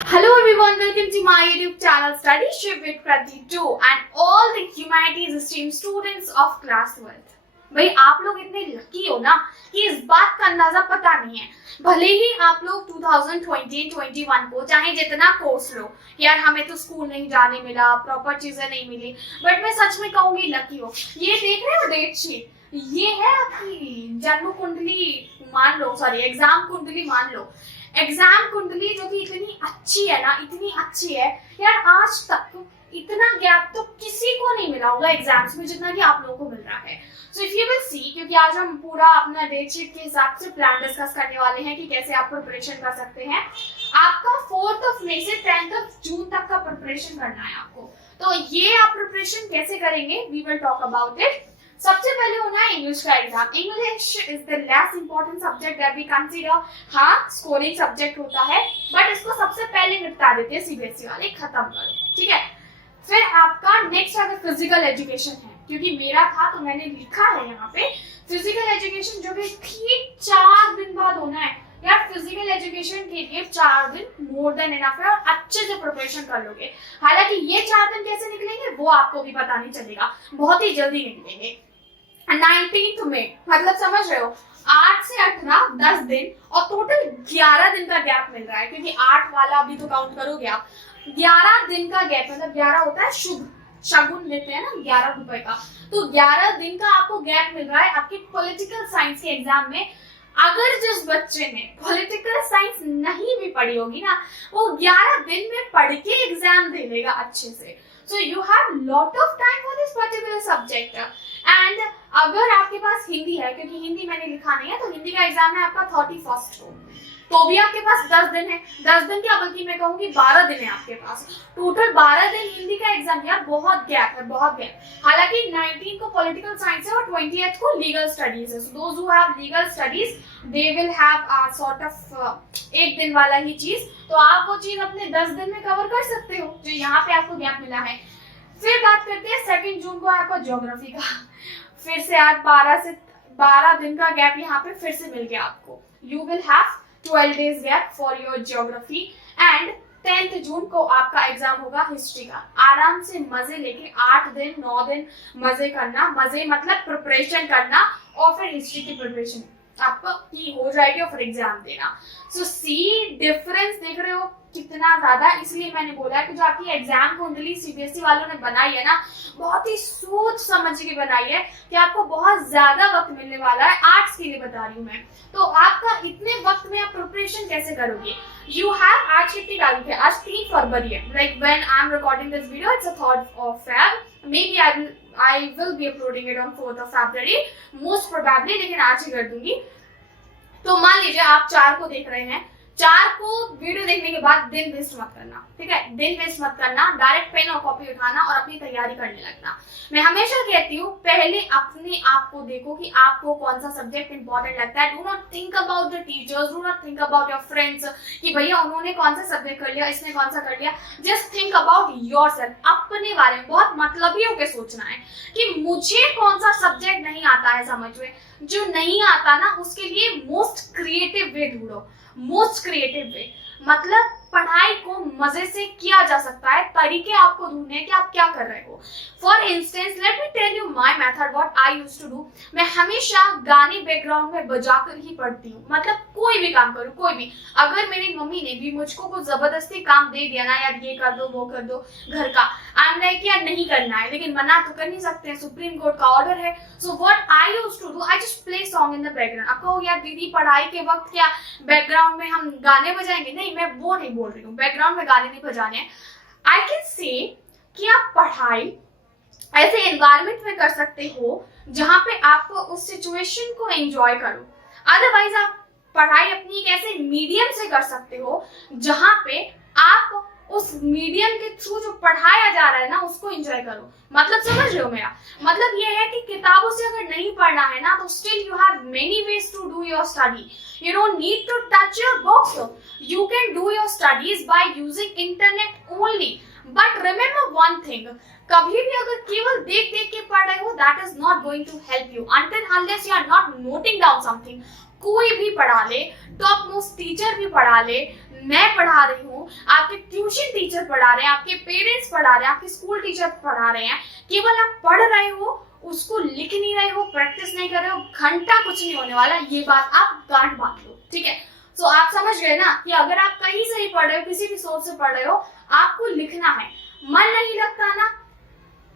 Hello everyone, welcome to my YouTube channel Studyship with Krati 2 and all the Humanities stream students of class 12th. भाई आप लोग इतने lucky हो ना कि इस बात का अंदाजा पता नहीं है। भले ही आप लोग 2020-21 को चाहे जितना कोर्स लो, यार हमें तो स्कूल नहीं जाने मिला, प्रॉपर चीजें नहीं मिली, बट मैं सच में कहूंगी लकी हो। ये देख रहे हो डेट शीट, ये है आपकी जन्म कुंडली मान लो, सॉरी एग्जाम कुंडली मान लो। एग्जाम कुंडली जो कि इतनी अच्छी है ना, इतनी अच्छी है यार, आज तक इतना गैप तो किसी को नहीं मिला होगा एग्जाम्स में जितना कि आप लोगों को मिल रहा है। सो इफ यू विल सी, क्योंकि आज हम पूरा अपना डेट शीट के हिसाब से प्लान डिस्कस करने वाले हैं कि कैसे आप प्रिपरेशन कर सकते हैं। आपका 4 मई से 10 जून तक का प्रिपरेशन करना है आपको। तो ये आप प्रिपरेशन कैसे करेंगे, we will talk about it. सबसे पहले होना है इंग्लिश का exam. English is the less important subject that we consider. हाँ, स्कोरिंग सब्जेक्ट होता है, बट इसको सबसे पहले निपटा देते हैं सीबीएसई वाले, खत्म करो, ठीक है। फिर आपका नेक्स्ट अगर फिजिकल एजुकेशन है, क्योंकि मेरा था तो मैंने लिखा है यहाँ पे फिजिकल एजुकेशन, जो कि ठीक 4 दिन बाद होना है। यार फिजिकल एजुकेशन के लिए 4 दिन मोर देन इनफ है और अच्छे से प्रिपरेशन कर लोगे। हालांकि ये 4 दिन कैसे निकलेंगे वो आपको भी पता नहीं चलेगा, बहुत ही जल्दी निकलेंगे। 19 मई मतलब समझ रहे हो, 8 से 18 10 दिन और टोटल 11 दिन का गैप मिल रहा है, क्योंकि 8 वाला अभी तो काउंट करोगे आप। 11 दिन का गैप, मतलब 11 होता है शुभ, शगुन लेते हैं ना 11 रुपए का, तो 11 दिन का आपको गैप मिल रहा है आपके पॉलिटिकल साइंस के एग्जाम में। अगर जिस बच्चे ने पॉलिटिकल साइंस नहीं भी पढ़ी होगी ना, वो 11 दिन में पढ़ के एग्जाम दे लेगा अच्छे से। So you have lot of time for this particular subject. And अगर आपके पास हिंदी है, क्योंकि हिंदी मैंने लिखा नहीं है, तो हिंदी का एग्जाम है आपका 31 को, तो भी आपके पास 10 दिन है। 10 दिन क्या, बल्कि मैं कहूंगी 12 दिन है आपके पास, टोटल 12 दिन हिंदी का एग्जाम। यार बहुत गैप है, बहुत गैप। हालांकि 19 को पॉलिटिकल साइंस है और 20th को लीगल स्टडीज है। So those who have legal studies they will have sort of 1 दिन वाला ही चीज, तो आप वो चीज अपने 10 दिन में कवर कर सकते हो जो यहाँ पे आपको गैप मिला है। फिर बात करते हैं 2 जून को आपका ज्योग्राफी का, फिर से आज 12 दिन का गैप यहाँ पे फिर से मिल गया आपको। You will have 12 days gap for your geography and 10 जून को आपका एग्जाम होगा हिस्ट्री का। आराम से मजे लेके 8 दिन 9 दिन मजे करना, मजे मतलब प्रिपरेशन करना, और फिर हिस्ट्री की प्रिपरेशन आपको की हो जाएगी और फिर एग्जाम देना। सो सी डिफरेंस देख रहे हो कितना ज्यादा, इसलिए मैंने बोला कि जो आपकी एग्जाम कुंडली सीबीएसई वालों ने बनाई है ना, बहुत ही सोच समझ के बनाई है कि आपको बहुत ज्यादा वक्त मिलने वाला है। आर्ट्स के लिए बता रही हूँ मैं, तो आपका इतने वक्त में आप प्रिपरेशन कैसे करोगे। यू हैव आज कितनी तारीख है, आज 3 फरवरी है। Like when I am recording this video it's 3 Feb, may be I will be uploading it on 4 February most probably, लेकिन आज ही कर दूंगी। तो मान लीजिए आप 4 को देख रहे हैं, 4 को वीडियो देखने के बाद दिन वेस्ट मत करना, ठीक है, दिन वेस्ट मत करना, डायरेक्ट पेन और कॉपी उठाना और अपनी तैयारी करने लगना। मैं हमेशा कहती हूँ पहले अपने आप को देखो कि आपको कौन सा सब्जेक्ट इंपॉर्टेंट लगता है। Do not think about the teachers, do not think about your friends कि भैया उन्होंने कौन सा सब्जेक्ट कर लिया, इसने कौन सा कर लिया। जस्ट थिंक अबाउट योरसेल्फ, अपने बारे में बहुत मतलबी होकर सोचना है कि मुझे कौन सा सब्जेक्ट नहीं आता है। समझ में, जो नहीं आता ना उसके लिए मोस्ट क्रिएटिव वे ढूंढो। मोस्ट क्रिएटिव वे मतलब पढ़ाई को मजे से किया जा सकता है, तरीके आपको ढूंढने हैं कि आप क्या कर रहे हो। For instance let me tell you my method what I used to do. मैं हमेशा गाने बैकग्राउंड में बजाकर ही पढ़ती हूँ, मतलब कोई भी काम करूँ, कोई भी। अगर मेरी मम्मी ने भी मुझको कुछ जबरदस्ती काम दे दिया ना, यार ये कर दो वो कर दो घर का, आई एम लाइक यार नहीं करना है, लेकिन मना तो कर नहीं सकते, सुप्रीम कोर्ट का ऑर्डर है। So what I used to do, I just play song in the background. आप कहोगे यार दीदी पढ़ाई के वक्त क्या बैकग्राउंड में हम गाने बजाएंगे? नहीं, मैं वो नहीं बोल रही हूँ, बैकग्राउंड में गाने नहीं बजाने। आई कैन से कि आप पढ़ाई ऐसे एनवायरनमेंट में कर सकते हो जहां पे आपको उस सिचुएशन को एंजॉय करो। अदरवाइज आप पढ़ाई अपनी एक ऐसे मीडियम से कर सकते हो जहां पे आप उस मीडियम के थ्रू जो पढ़ाया जा रहा है ना उसको एंजॉय करो। मतलब समझ रहे हो मेरा मतलब ये है कि किताबों से अगर नहीं पढ़ना है ना, तो still you have many ways to do your study. You don't need to touch your books. You can do your studies by using internet only. But remember one thing, कभी भी अगर केवल देख देख के पढ़ रहे हो, that is not going to help you until unless you are not noting down something. कोई भी पढ़ा ले, टॉप मोस्ट टीचर भी पढ़ा ले, मैं पढ़ा रही हूँ, आपके ट्यूशन टीचर पढ़ा रहे हैं, आपके पेरेंट्स पढ़ा रहे हैं, आपके स्कूल टीचर पढ़ा रहे हैं, केवल आप पढ़ रहे हो, उसको लिख नहीं रहे हो, प्रैक्टिस नहीं कर रहे हो, घंटा कुछ नहीं होने वाला। ये बात आप गांठ बांध लो, ठीक है। सो आप समझ गए ना कि अगर आप कहीं से ही पढ़ रहे हो, किसी भी सोर्स से पढ़ रहे हो, आपको लिखना है। मन नहीं लगता ना,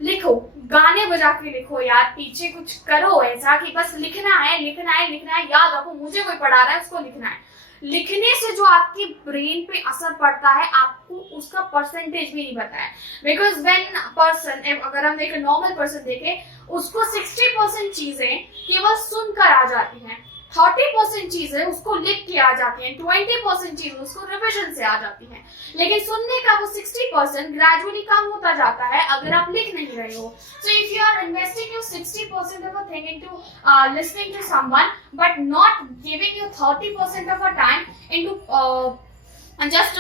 लिखो, गाने बजा के लिखो यार, पीछे कुछ करो ऐसा कि बस लिखना है, लिखना है, लिखना है। याद रखो, मुझे कोई पढ़ा रहा है, उसको लिखना है। लिखने से जो आपकी ब्रेन पे असर पड़ता है, आपको उसका परसेंटेज भी नहीं पता है। बिकॉज व्हेन पर्सन, अगर हम एक नॉर्मल पर्सन देखें, उसको 60% चीजें केवल सुनकर आ जाती हैं, 30% चीजें उसको लिख के आ जाती हैं, 20% चीजें उसको रिविजन से आ जाती हैं। लेकिन सुनने का वो 60% ग्रेजुअली कम होता जाता है अगर आप लिख नहीं रहे हो। So if you are investing your 60% of a thing into listening to someone but not giving you 30% of a time into just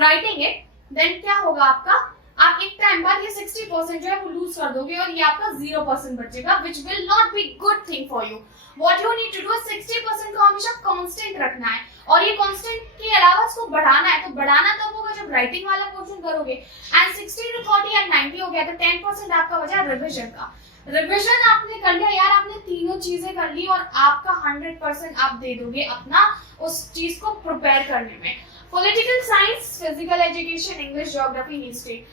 writing it, then क्या होगा आपका? आप एक टाइम बाद ये 60% जो है वो लूज कर दोगे और ये आपका 0% बचेगा, which will not be good thing for you. What you need to do is 60% को हमेशा कांस्टेंट रखना है, और ये कांस्टेंट के अलावा इसको बढ़ाना है। तो बढ़ाना तब होगा जब राइटिंग वाला पोर्शन करोगे। एंड 60 to 40 and 90 हो गया, तो 10% आपका बचा रिविजन का। रिविजन आपने कर लिया यार, आपने तीनों चीजें कर ली और आपका 100% आप दे दोगे अपना उस चीज को प्रिपेयर करने में। Political science, physical education, English, geography, history,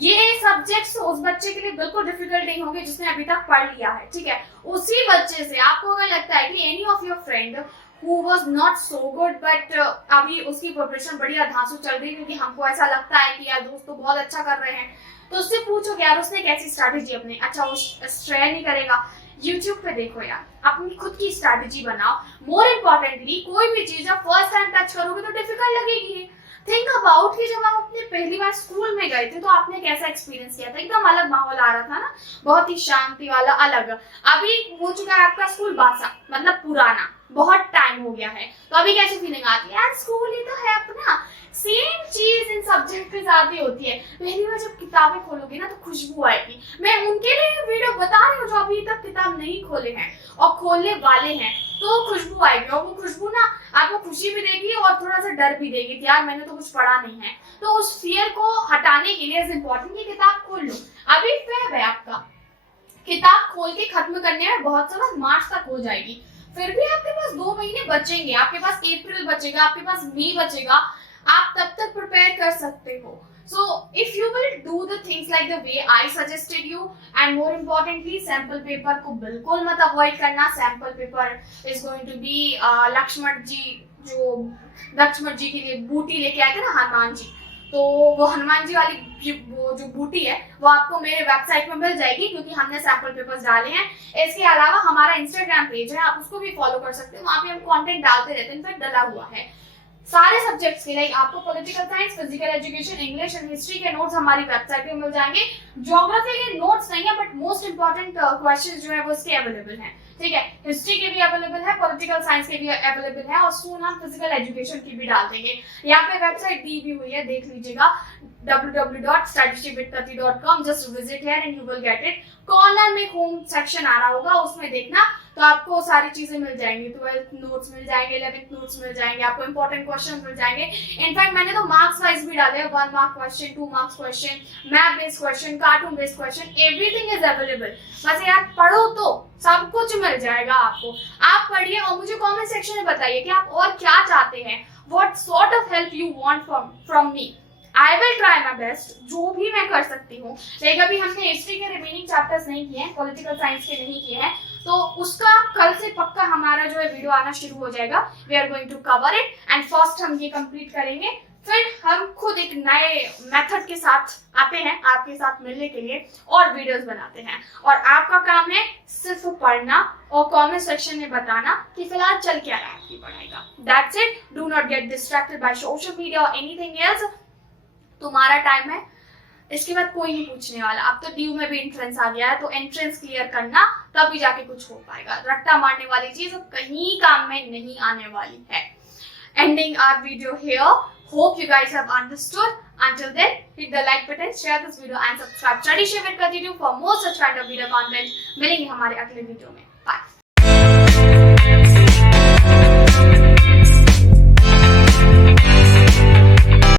ये सब्जेक्ट्स उस बच्चे के लिए बिल्कुल डिफिकल्ट नहीं होंगे जिसने अभी तक पढ़ लिया है, ठीक है। उसी बच्चे से आपको अगर लगता है कि any of your friend who was not so good but अभी उसकी प्रिपरेशन बड़ी अधांसू चल रही है, क्योंकि हमको ऐसा लगता है कि यार दोस्त तो बहुत अच्छा कर रहे हैं, तो उससे पूछो कि यार उसने कैसी स्ट्रैटेजी अपनी, अच्छा वो स्ट्रे नहीं करेगा, YouTube पे देखो यार, अपनी खुद की स्ट्रैटेजी बनाओ। मोर इम्पोर्टेंटली, कोई भी चीज आप फर्स्ट टाइम टच करोगे तो डिफिकल्ट लगेगी। थिंक अबाउट कि जब आप अपने पहली बार स्कूल में गए थे तो आपने कैसा एक्सपीरियंस किया था? एकदम अलग माहौल आ रहा था ना, बहुत ही शांति वाला, अलग। अभी हो चुका है आपका स्कूल बासा, मतलब पुराना, बहुत टाइम हो गया है, तो अभी कैसी फीलिंग आती है? यार स्कूल ही तो है अपना। सेम चीज इन सब्जेक्ट के साथ भी होती है। पहली बार जब किताबें खोलोगे ना तो खुशबू आएगी। मैं उनके लिए वीडियो बता रही हूँ जो अभी तक किताब नहीं खोले हैं और खोलने वाले हैं, तो खुशबू आएगी, और वो खुशबू ना आपको खुशी भी देगी और थोड़ा सा डर भी देगी कि यार मैंने तो कुछ पढ़ा नहीं है। तो उस फियर को हटाने के लिए इज इम्पोर्टेंट कि किताब खोल लो। अभी फेब है आपका, किताब खोल के खत्म करने में बहुत समय मार्च तक हो जाएगी, फिर भी आपके पास 2 महीने बचेंगे, आपके पास अप्रैल बचेगा, आपके पास मई बचेगा, आप तब तक प्रिपेयर कर सकते हो। So if you will do the things like the way I suggested you, and more importantly sample paper को बिल्कुल मत avoid करना। sample paper is going to be Lakshman जी, जो लक्ष्मण जी के लिए बूटी लेके आए थे ना हनुमान जी, तो वो हनुमान जी वाली वो जो बूटी है वो आपको मेरे वेबसाइट में मिल जाएगी, क्योंकि हमने सैंपल पेपर्स डाले हैं। इसके अलावा हमारा इंस्टाग्राम पेज है, आप उसको भी फॉलो कर सकते हो, वहाँ पे हम कंटेंट डालते रहते हैं, इनफैक्ट डला हुआ है सारे सब्जेक्ट्स के। लाइक आपको political science, physical education, English and history के नोट्स हमारी वेबसाइट पे मिल जाएंगे। ज्योग्राफी के नोट्स नहीं है, बट मोस्ट इंपॉर्टेंट क्वेश्चंस जो है वो इसके अवेलेबल हैं, ठीक है। हिस्ट्री के भी अवेलेबल है, पॉलिटिकल साइंस के भी अवेलेबल है, और सून हम फिजिकल एजुकेशन की भी डाल देंगे। यहाँ पे वेबसाइट दी भी हुई है, देख लीजिएगा, www.studyship.com। Just visit here and you will get it. Corner में होम सेक्शन आ रहा होगा, उसमें देखना, तो आपको सारी चीजें मिल जाएंगी। 12th नोट्स मिल जाएंगे, 11th नोट्स मिल जाएंगे, आपको इंपॉर्टेंट क्वेश्चन मिल जाएंगे। इनफैक्ट मैंने तो मार्क्स वाइज भी डाले हैं, 1 mark question, 2 marks question, map based question, cartoon based question, everything is available. बस यार पढ़ो तो सब कुछ मिल जाएगा आपको। आप पढ़िए और मुझे कमेंट सेक्शन में बताइए कि आप और क्या चाहते हैं, what sort of help you want from me. I will try my best, जो भी मैं कर सकती हूँ। लेकिन अभी हमने हिस्ट्री के रिमेनिंग चैप्टर्स नहीं किए हैं, पॉलिटिकल साइंस के नहीं किए हैं, तो उसका कल से पक्का हमारा जो है वीडियो आना शुरू हो जाएगा। We are going to cover it, and first हम ये कंप्लीट करेंगे, फिर हम खुद एक नए मेथड के साथ आते हैं आपके साथ मिलने के लिए और वीडियोस बनाते हैं। और आपका काम है सिर्फ पढ़ना और कमेंट सेक्शन में बताना कि फिलहाल चल क्या रहा है आपकी पढ़ाई का। That's it. Do not get distracted by social media और एनीथिंग एल्स। तुम्हारा टाइम है, इसके बाद कोई नहीं पूछने वाला। अब तो ड्यू में भी एंट्रेंस आ गया है, तो एंट्रेंस क्लियर करना, तभी जाके कुछ हो पाएगा। रट्टा मारने वाली चीज कहीं काम में नहीं आने वाली है। Ending our video here. Hope you guys have understood. Until then, hit the like button, share this video and subscribe. Studyship with Krati for more such kind of video content. मिलेंगे हमारे अगले वीडियो में।